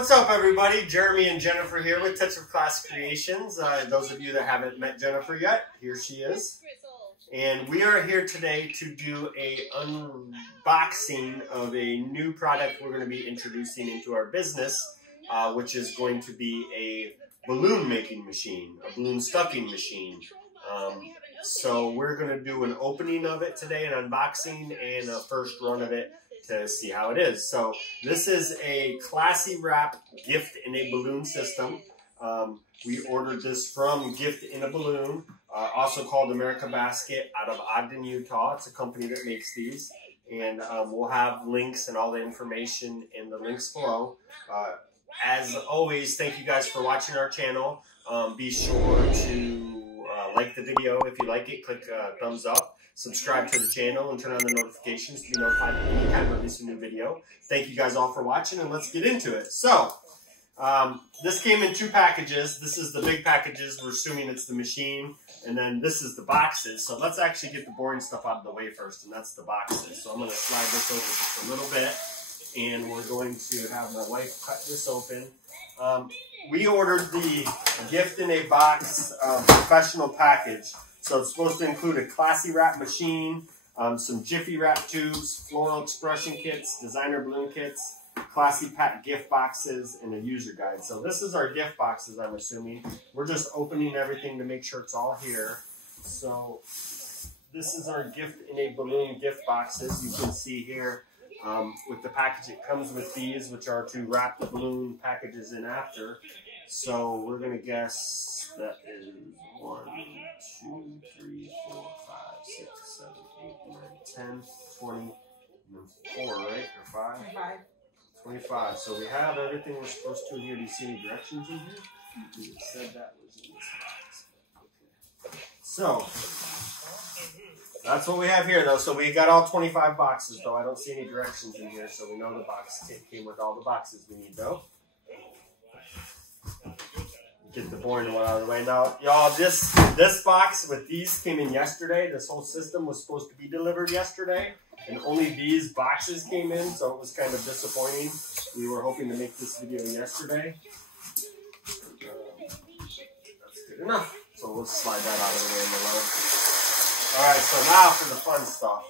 What's up, everybody? Jeremy and Jennifer here with Touch of Class Creations. Those of you that haven't met Jennifer yet, here she is. And we are here today to do an unboxing of a new product we're going to be introducing into our business, which is going to be a balloon making machine, a balloon stuffing machine. So we're going to do an opening of it today, an unboxing, and a first run of it to see how it is. So this is a Classy Wrap gift in a balloon system. We ordered this from Gift in a Balloon, also called America Basket, out of Ogden, Utah. It's a company that makes these, and we'll have links and all the information in the links below. As always, thank you guys for watching our channel. Be sure to like the video if you like it. Click thumbs up. Subscribe to the channel and turn on the notifications to be notified anytime I release a new video. Thank you guys all for watching, and let's get into it. So, this came in 2 packages. This is the big packages. We're assuming it's the machine. And then this is the boxes. So let's actually get the boring stuff out of the way first, and that's the boxes. So I'm going to slide this over just a little bit, and we're going to have my wife cut this open. We ordered the gift in a box professional package. So it's supposed to include a Classy Wrap machine, some Jiffy Tubes, floral expression kits, designer balloon kits, Classy Pack gift boxes, and a user guide. So this is our gift boxes, I'm assuming. We're just opening everything to make sure it's all here. So this is our gift in a balloon gift boxes. You can see here with the package, it comes with these, which are to wrap the balloon packages in after. So we're going to guess that is 1, 2, 3, 4, 5, 6, 7, 8, 9, 10, 20, and 4, right? Or 5? 25. 25. So we have everything we're supposed to in here. Do you see any directions in here? You said that was in this box. Okay. So that's what we have here, though. So we got all 25 boxes, though. I don't see any directions in here, so we know the box came with all the boxes we need, though. Get the boring one out of the way. Now, y'all, this box with these came in yesterday. This whole system was supposed to be delivered yesterday, and only these boxes came in, so it was kind of disappointing. We were hoping to make this video yesterday. That's good enough. So we'll slide that out of the way in the load. All right, so now for the fun stuff.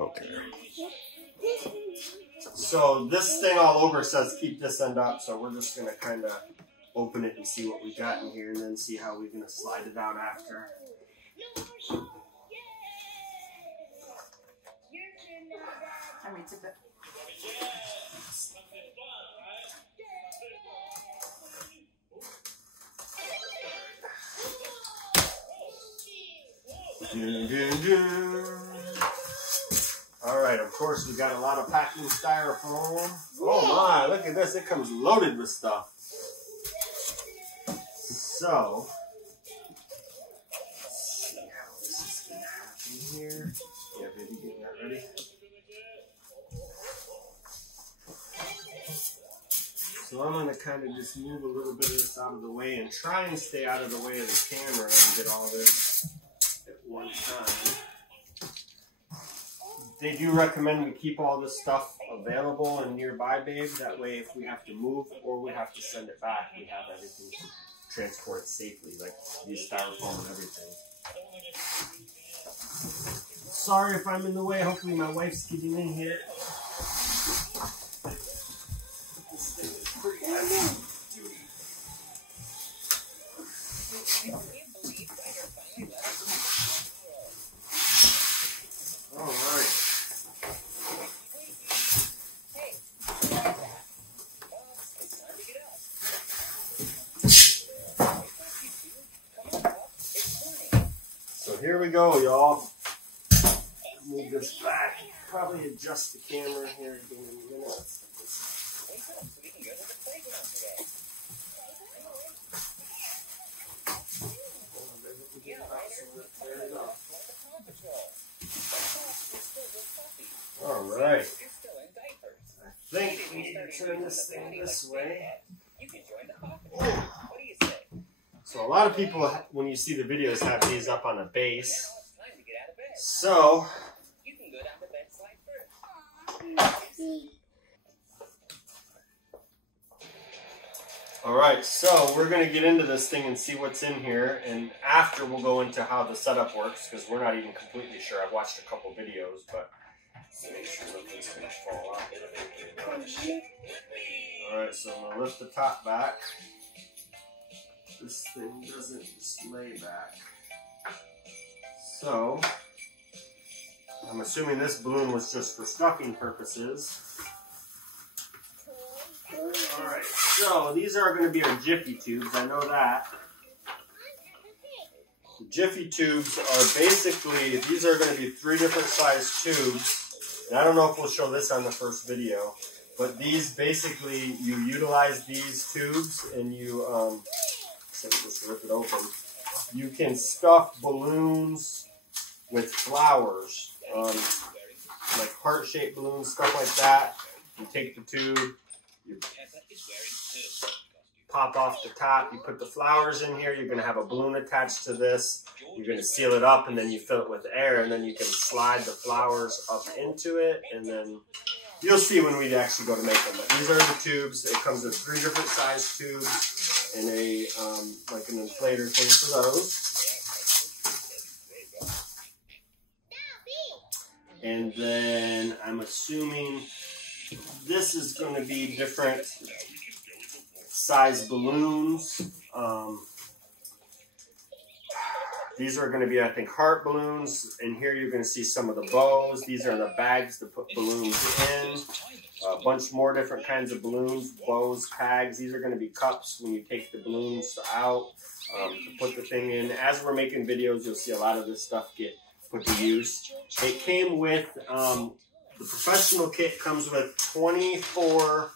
Okay. So this thing all over says keep this end up, so we're just going to kind of open it and see what we got in here, and then see how we're going to slide it out after. I mean, tip it. Alright, of course we got a lot of packing styrofoam. Oh my, look at this. It comes loaded with stuff. So, let's see how this is going to happen here. Yeah, baby, get that ready. So I'm going to kind of just move a little bit of this out of the way and try and stay out of the way of the camera and get all this at one time. They do recommend we keep all this stuff available and nearby, babe. That way, if we have to move or we have to send it back, we have everything to transport it safely, like these styrofoam and everything. Sorry if I'm in the way. Hopefully my wife's getting in here. This thing is pretty heavy. All right. Here we go, y'all. Move this back. Probably adjust the camera here in a minute. All right. I think we need to turn this thing this way. So a lot of people, when you see the videos, have these up on a base. So, all right, so we're going to get into this thing and see what's in here, and after we'll go into how the setup works, because we're not even completely sure. I've watched a couple videos, but make sure nothing's going to fall out. All right, so I'm going to lift the top back. This thing doesn't lay back. So, I'm assuming this balloon was just for stuffing purposes. Alright, so these are going to be our Jiffy Tubes, I know that. The Jiffy Tubes are basically, these are going to be 3 different size tubes. And I don't know if we'll show this on the first video, but these basically, you utilize these tubes and you, so just rip it open. You can stuff balloons with flowers, like heart-shaped balloons, stuff like that. You take the tube, you pop off the top, you put the flowers in here, you're going to have a balloon attached to this, you're going to seal it up, and then you fill it with air, and then you can slide the flowers up into it, and then you'll see when we actually go to make them. But these are the tubes. It comes with 3 different size tubes and a like an inflator thing for those. And then I'm assuming this is going to be different size balloons. These are going to be, I think, heart balloons. And here you're going to see some of the bows. These are the bags to put balloons in. A bunch more different kinds of balloons, bows, tags. These are going to be cups when you take the balloons out to put the thing in. As we're making videos, you'll see a lot of this stuff get put to use. It came with, the professional kit comes with 24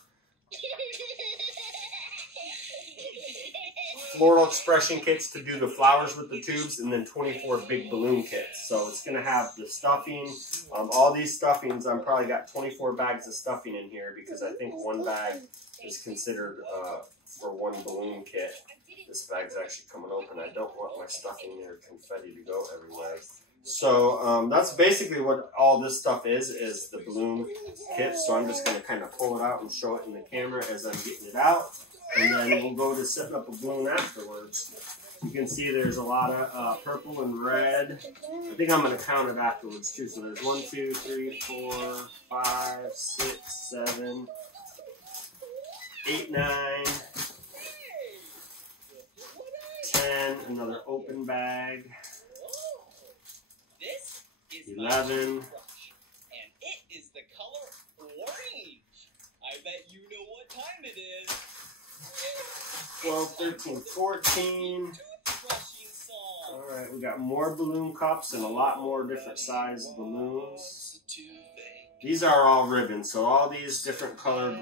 floral expression kits to do the flowers with the tubes, and then 24 big balloon kits. So it's going to have the stuffing, all these stuffings. I've probably got 24 bags of stuffing in here because I think one bag is considered for one balloon kit. This bag's actually coming open. I don't want my stuffing or confetti to go everywhere. So that's basically what all this stuff is the balloon kit. So I'm just going to kind of pull it out and show it in the camera as I'm getting it out. And then we'll go to setting up a balloon afterwards. You can see there's a lot of purple and red. I think I'm going to count it afterwards too. So there's 1, 2, 3, 4, 5, 6, 7, 8, 9, 10. Another open bag. 11. And it is the color orange. I bet you know what time it is. 12, 13, 14. Alright, we got more balloon cups and a lot more different size balloons. These are all ribbons, so all these different colored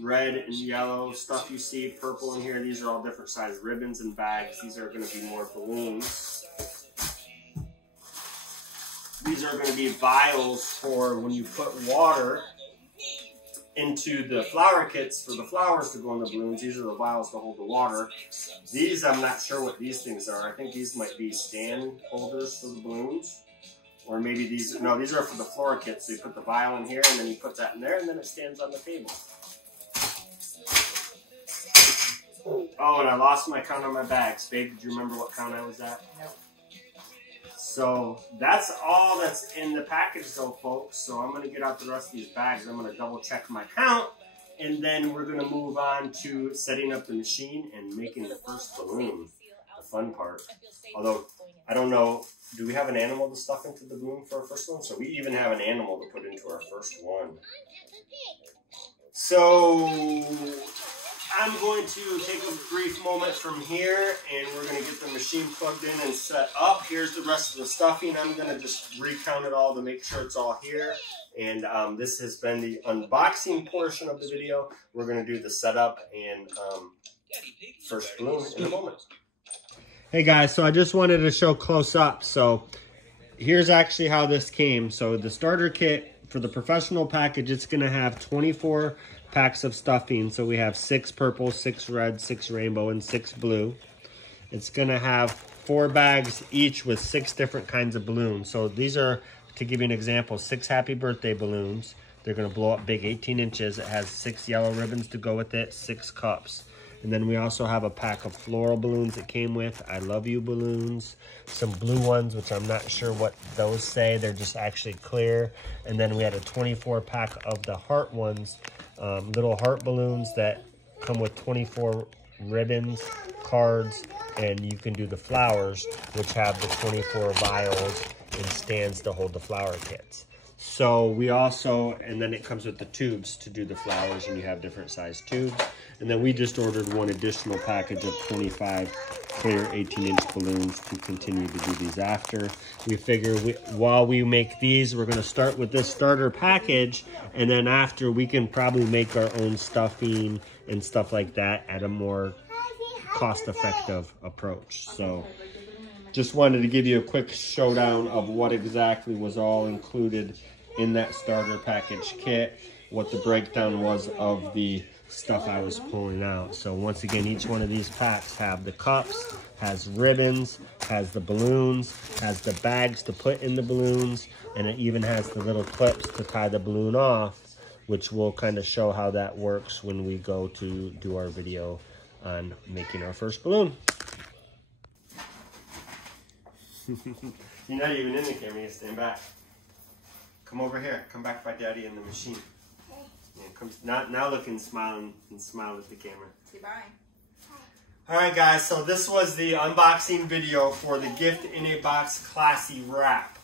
red and yellow stuff you see, purple in here, these are all different size ribbons and bags. These are going to be more balloons. These are going to be vials for when you put water into the flower kits for the flowers to go in the balloons. These are the vials to hold the water. These, I'm not sure what these things are. I think these might be stand holders for the balloons. Or maybe these, no, these are for the flower kits. So you put the vial in here and then you put that in there and then it stands on the table. Oh, and I lost my count on my bags. Babe, did you remember what count I was at? No. So that's all that's in the package though, folks. So I'm going to get out the rest of these bags. I'm going to double check my count. And then we're going to move on to setting up the machine and making the first balloon. The fun part. Although, I don't know, do we have an animal to stuff into the balloon for our first one? So we even have an animal to put into our first one. So I'm going to take a brief moment from here and we're going to get the machine plugged in and set up. Here's the rest of the stuffing. I'm going to just recount it all to make sure it's all here. And this has been the unboxing portion of the video. We're going to do the setup and first balloon in a moment. Hey guys, so I just wanted to show close up. So here's actually how this came. So the starter kit for the professional package, it's going to have 24 packs of stuffing. So we have 6 purple, 6 red, 6 rainbow, and 6 blue. It's going to have 4 bags each with 6 different kinds of balloons. So these are, to give you an example, 6 happy birthday balloons. They're gonna blow up big, 18 inches. It has 6 yellow ribbons to go with it, 6 cups. And then we also have a pack of floral balloons that came with. I love you balloons. Some blue ones, which I'm not sure what those say. They're just actually clear. And then we had a 24 pack of the heart ones, little heart balloons that come with 24 ribbons, cards, and you can do the flowers, which have the 24 vials and stands to hold the flower kits. So we also, and then it comes with the tubes to do the flowers, and you have different size tubes. And then we just ordered one additional package of 25 clear 18-inch balloons to continue to do these after. We figure while we make these, we're gonna start with this starter package, and then after we can probably make our own stuffing and stuff like that at a more cost-effective approach. So just wanted to give you a quick showdown of what exactly was all included in that starter package kit, what the breakdown was of the stuff I was pulling out. So once again, each one of these packs have the cups, has ribbons, has the balloons, has the bags to put in the balloons, and it even has the little clips to tie the balloon off, which will kind of show how that works when we go to do our video on making our first balloon. You're not even in the camera, you stand back. Come over here. Come back by Daddy in the machine. Yeah, come, now look and smile at the camera. Say bye. Alright guys, so this was the unboxing video for the Gift in a Box Classy Wrap.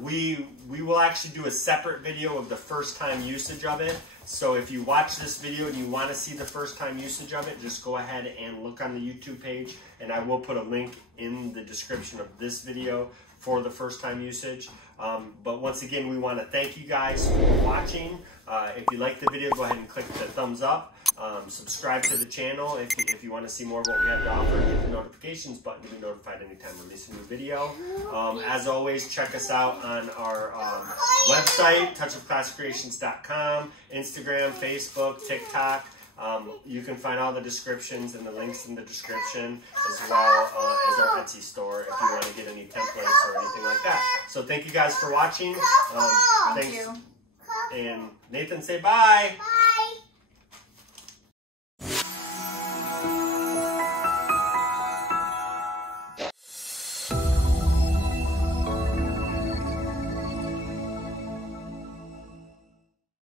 We will actually do a separate video of the first time usage of it. So if you watch this video and you want to see the first time usage of it, just go ahead and look on the YouTube page, and I will put a link in the description of this video for the first time usage. But once again, we want to thank you guys for watching. If you like the video, go ahead and click the thumbs up. Subscribe to the channel if you want to see more of what we have to offer. Hit the notifications button to be notified anytime we release a new video. As always, check us out on our website, touchofclasscreations.com, Instagram, Facebook, TikTok. You can find all the descriptions and the links in the description, as well as our Etsy store if you want to get any templates or anything like that. So thank you guys for watching. Thank you. And Nathan, say bye.